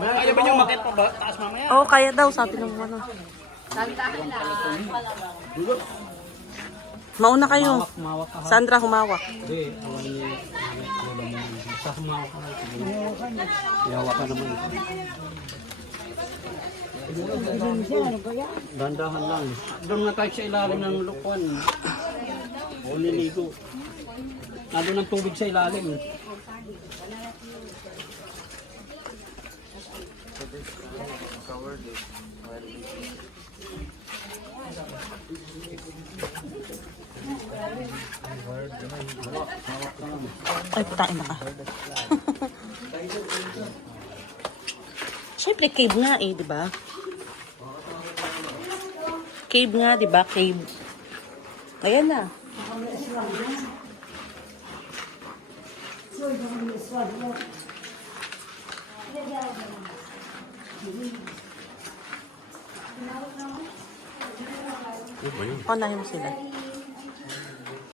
Kaya ba yung makit pa ba? Taas mamaya? Oo, kaya daw, sabi ng ano. Mauna kayo. Mawak ka ha. Sandra, humawak. Hindi, awan niya. Lola mo. Basta sumawak ka lang. Iyawa ka naman. Dandahan lang. Doon nga kahit sa ilalim ng lukuan. O niligo. Nandun ang tubig sa ilalim. Ay, putain na ka. Siyempre, cave nga eh, di ba? Cave nga, di ba? Cave. Ayan na. Unahin mo sila.